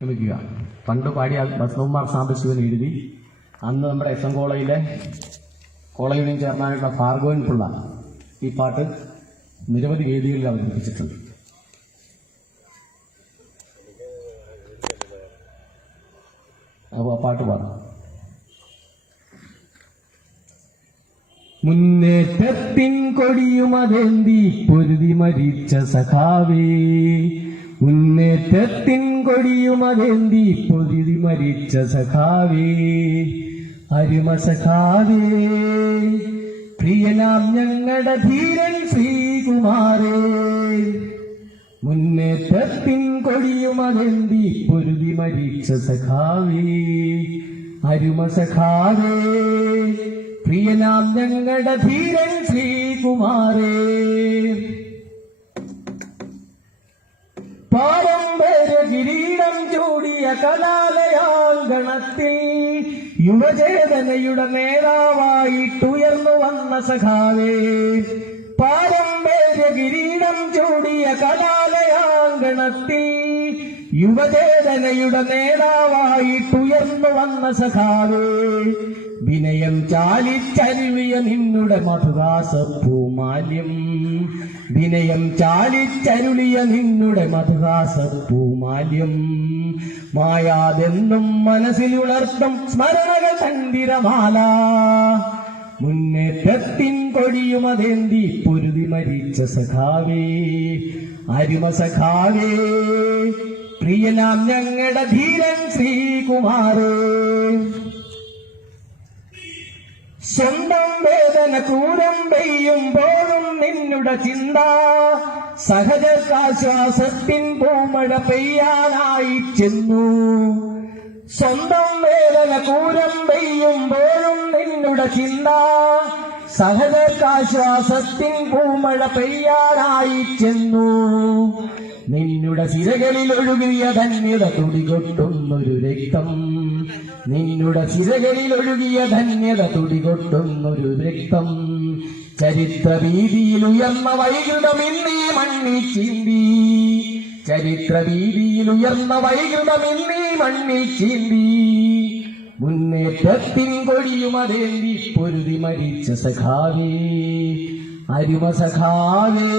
ക്ഷമിക്കുക. പണ്ട് പാടിയ ബസവകുമാർ സാംബശിവൻ എഴുതി അന്ന് നമ്മുടെ എസ് എൻ കോളേജിലെ കോളേജിലും ചേർന്നായിട്ടുള്ള ഭാർഗവൻ പിള്ള ഈ പാട്ട് നിരവധി വേദികളിൽ അവതരിപ്പിച്ചിട്ടുണ്ട്. അപ്പോൾ ആ പാട്ട് പാടാം. മുന്നേറ്റത്തിൻ കൊടിയുമതേന്തി പൊരുതി മരിച്ച സഖാവേ, മുന്നേറ്റത്തിൻ കൊടിയുമതേന്തി പൊരുതി മരിച്ച സഖാവേ, അരുമ സഖാവേ, പ്രിയനാം ഞങ്ങളുടെ ധീരൻ ശ്രീകുമാരേ, മുന്നേറ്റത്തിൻ കൊടിയുമതേന്തി പൊരുതി മരിച്ച സഖാവേ, അരുമ സഖാവേ, പ്രിയനാം ഞങ്ങളുടെ ധീരൻ ശ്രീകുമാരേ, പാരമ്പര്യ കിരീടം ചൂടിയ കലാലയാങ്കണത്തിൽ യുവചേതനയുടെ നേതാവായിട്ടുയർന്നു വന്ന സഖാവേ, പാരമ്പര്യ കിരീടം ചൂടിയ കലാലയാങ്കണത്തിൽ യുവചേതനയുടെ നേതാവായിട്ടുയർന്നു വന്ന സഖാവേ, വിനയം ചാലിച്ചരുളിയ നിന്നുടെ മധുഹാസപ്പൂമാല്യം, വിനയം ചാലിച്ചരുളിയ നിന്നുടെ മധുഹാസപ്പൂമാല്യം, മായാതെന്നും മനസ്സിലുണർത്തും സ്മരണകൾ തന്തിരമാല, മുന്നേറ്റത്തിൻ കൊടിയുമതേന്തി പൊരുതി മരിച്ച സഖാവേ, അരുമ സഖാവേ, പ്രിയനാം ഞങ്ങളുടെ ധീരൻ ശ്രീകുമാരേ, സ്വന്തം വേദന ക്രൂരം പെയ്യുമ്പോഴും നിന്നുടെ ചിന്ത സഹജർക്കാശ്വാസത്തിൻ പൂമഴ പെയ്യാനായി ചെന്നു, സ്വന്തം വേദന ക്രൂരം പെയ്യുമ്പോഴും നിന്നുടെ ചിന്ത സഹജർക്കാശ്വാസത്തിൻ പൂമഴ പെയ്യാനായി ചെന്നു, നിന്നുടെ സിരകളിൽ ഒഴുകിയ ധന്യത തുടികൊട്ടുന്നൊരു രക്തം, നിന്നുടെ സിരകളിൽ ഒഴുകിയ ധന്യത തുടികൊട്ടുന്നൊരു രക്തം, ചരിത്ര വീതിയിൽ ഉയർന്ന വൈകൃതം ഇന്നീ മണ്ണിൽ ചീന്തി, ചരിത്ര വീതിയിൽ ഉയർന്ന വൈകൃതം ഇന്നീ മണ്ണിൽ ചീന്തി, മുന്നേറ്റത്തിൻ കൊടിയുമതേന്തി പൊരുതി മരിച്ച സഖാവേ, അരുമ സഖാവേ,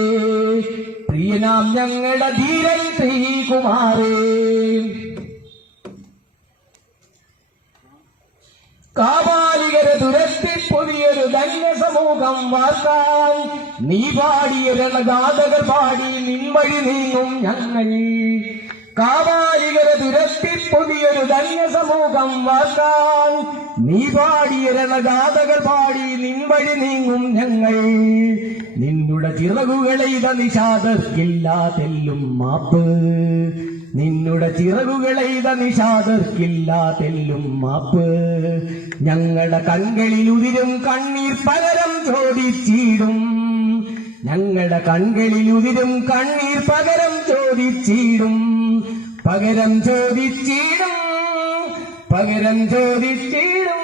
പ്രിയനാം ഞങ്ങളുടെ ധീരൻ ശ്രീകുമാരേ, കാപാലികരെ തുരത്തി പുതിയൊരു ധന്യ സമൂഹം വാർത്താൻ നീ പാടിയ രണഗാഥകൾ പാടി നിൻവഴി നീങ്ങും ഞങ്ങൾ, കാപാലികരെ തുരത്തി പുതിയൊരു ധന്യ സമൂഹം വാർത്താൻ നീ പാടിയ രണഗാഥകൾ പാടി നിൻവഴി നീങ്ങും ഞങ്ങൾ, നിന്നുടെ ചിറകുകളെയ്ത നിഷാദർക്കില്ലാതെല്ലും മാപ്പ്, നിന്നുടെ ചിറകുകളെയ്ത നിഷാദർക്കില്ലാതെല്ലും മാപ്പ്, ഞങ്ങളുടെ കൺകളിൽ ഉതിരും കണ്ണീർ പകരം ചോദിച്ചിടും, ഞങ്ങളുടെ കൺകളിൽ ഉതിരും കണ്ണീർ പകരം ചോദിച്ചിടും, പകരം ചോദിച്ചിടും, പകരം ചോദിച്ചിടും.